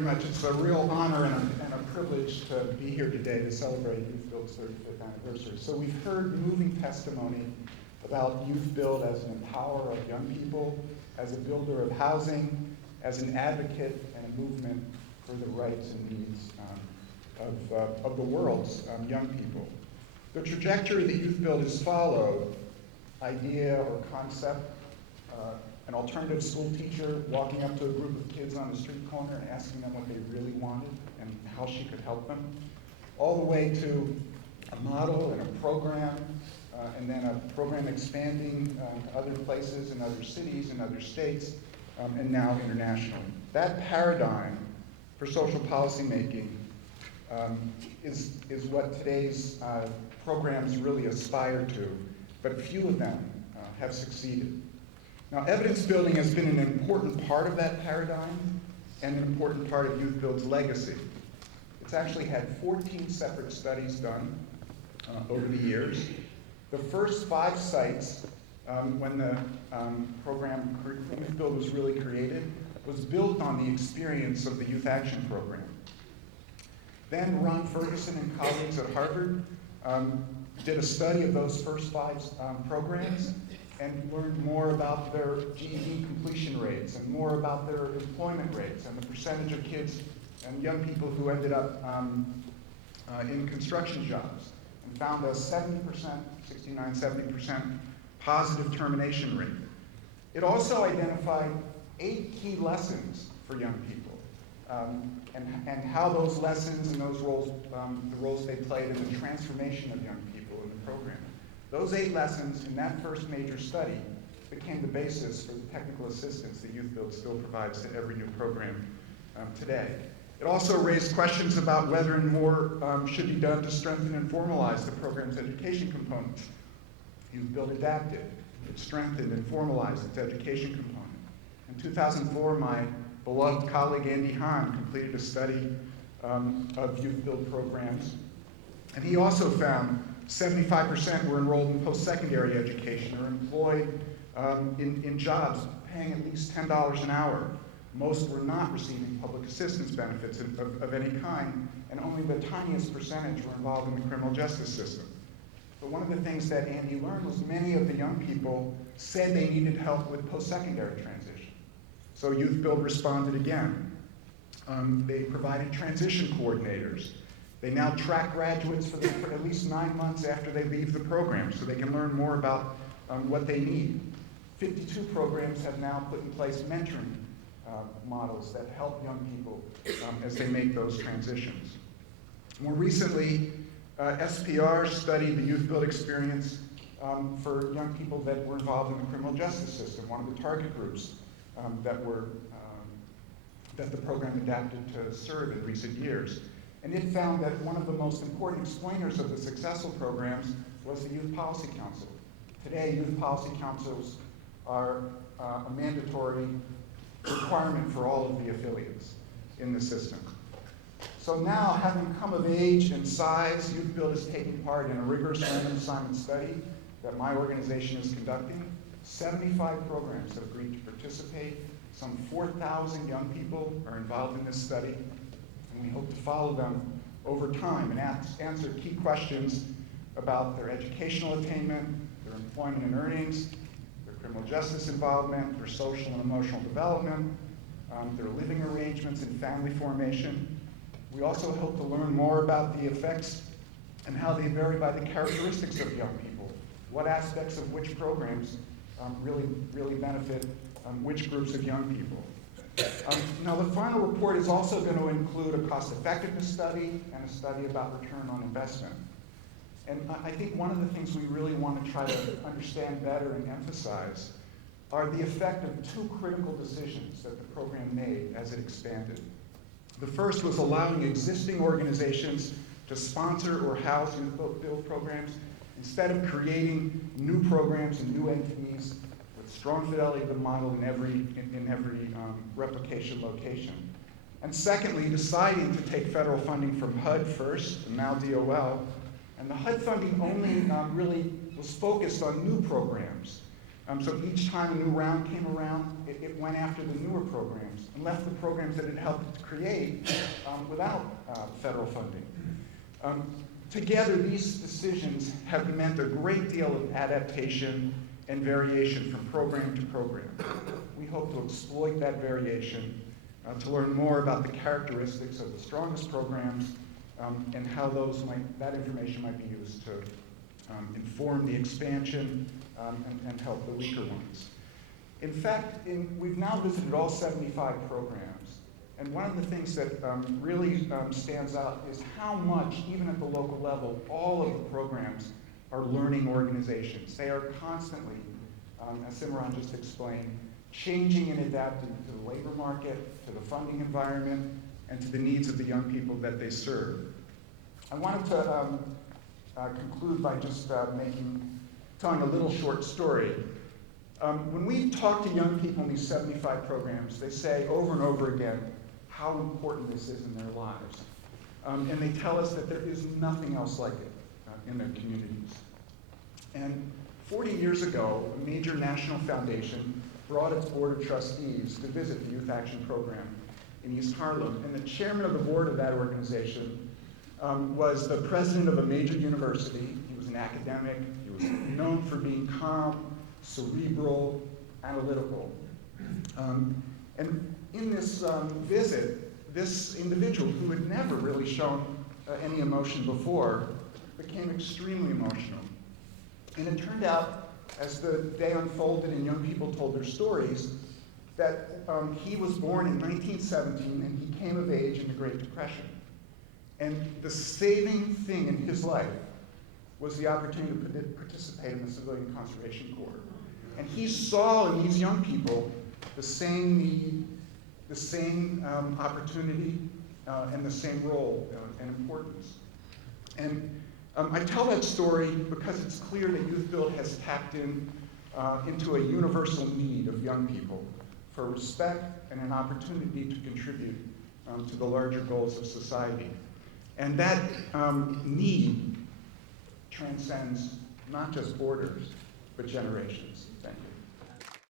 much. It's a real honor and a privilege to be here today to celebrate YouthBuild's 35th anniversary. So we've heard moving testimony about YouthBuild as an empowerer of young people, as a builder of housing, as an advocate and a movement for the rights and needs of the world's young people. The trajectory that YouthBuild has followed, idea or concept, an alternative school teacher walking up to a group of kids on the street corner and asking them what they really wanted and how she could help them, all the way to a model and a program, and then a program expanding to other places and other cities and other states, and now internationally. That paradigm for social policy making is what today's programs really aspire to, but few of them have succeeded. Now, evidence building has been an important part of that paradigm and an important part of YouthBuild's legacy. It's actually had 14 separate studies done over the years. The first 5 sites, when the program YouthBuild was really created, was built on the experience of the Youth Action Program. Then Ron Ferguson and colleagues at Harvard did a study of those first 5 programs and learned more about their GED completion rates and more about their employment rates and the percentage of kids and young people who ended up in construction jobs, and found a 70%, 69, 70% positive termination rate. It also identified 8 key lessons for young people, and how those lessons and those roles, the roles they played in the transformation of young people in the program. Those 8 lessons in that first major study became the basis for the technical assistance that YouthBuild still provides to every new program today. It also raised questions about whether and more should be done to strengthen and formalize the program's education components. YouthBuild adapted. It strengthened and formalized its education component. In 2004, my beloved colleague Andy Hahn completed a study of YouthBuild programs, and he also found 75% were enrolled in post-secondary education or employed in jobs paying at least $10 an hour. Most were not receiving public assistance benefits of any kind, and only the tiniest percentage were involved in the criminal justice system. But one of the things that Andy learned was many of the young people said they needed help with post-secondary transition. So YouthBuild responded again. They provided transition coordinators. They now track graduates for at least 9 months after they leave the program so they can learn more about what they need. 52 programs have now put in place mentoring models that help young people as they make those transitions. More recently, SPR studied the YouthBuild experience for young people that were involved in the criminal justice system, one of the target groups that the program adapted to serve in recent years. And it found that one of the most important explainers of the successful programs was the Youth Policy Council. Today, Youth Policy Councils are a mandatory requirement for all of the affiliates in the system. So now, having come of age and size, YouthBuild is taking part in a rigorous random assignment study that my organization is conducting. 75 programs have agreed to participate. Some 4,000 young people are involved in this study. We hope to follow them over time and answer key questions about their educational attainment, their employment and earnings, their criminal justice involvement, their social and emotional development, their living arrangements and family formation. We also hope to learn more about the effects and how they vary by the characteristics of young people, what aspects of which programs really benefit which groups of young people. Now, the final report is also going to include a cost-effectiveness study and a study about return on investment. And I think one of the things we really want to try to understand better and emphasize are the effect of 2 critical decisions that the program made as it expanded. The first was allowing existing organizations to sponsor or house YouthBuild programs instead of creating new programs and new entities with strong fidelity of the model in every replication location. And secondly, deciding to take federal funding from HUD first, and now DOL, and the HUD funding only really was focused on new programs. So each time a new round came around, it went after the newer programs and left the programs that it helped create without federal funding. Together, these decisions have meant a great deal of adaptation and variation from program to program. We hope to exploit that variation to learn more about the characteristics of the strongest programs and how that information might be used to inform the expansion and help the weaker ones. In fact, we've now visited all 75 programs, and one of the things that really stands out is how much, even at the local level, all of the programs are learning organizations. They are constantly, as Simran just explained, changing and adapting to the labor market, to the funding environment, and to the needs of the young people that they serve. I wanted to conclude by just telling a little short story. When we talk to young people in these 75 programs, they say over and over again how important this is in their lives. And they tell us that there is nothing else like it in their communities. And 40 years ago, a major national foundation brought its board of trustees to visit the Youth Action Program in East Harlem. And the chairman of the board of that organization was the president of a major university. He was an academic. He was known for being calm, cerebral, analytical. And in this visit, this individual, who had never really shown any emotion before, became extremely emotional. And it turned out, as the day unfolded and young people told their stories, that he was born in 1917 and he came of age in the Great Depression. And the saving thing in his life was the opportunity to participate in the Civilian Conservation Corps. And he saw in these young people the same need, the same opportunity, and the same role and importance. And I tell that story because it's clear that YouthBuild has tapped into a universal need of young people for respect and an opportunity to contribute to the larger goals of society. And that need transcends not just borders, but generations. Thank you.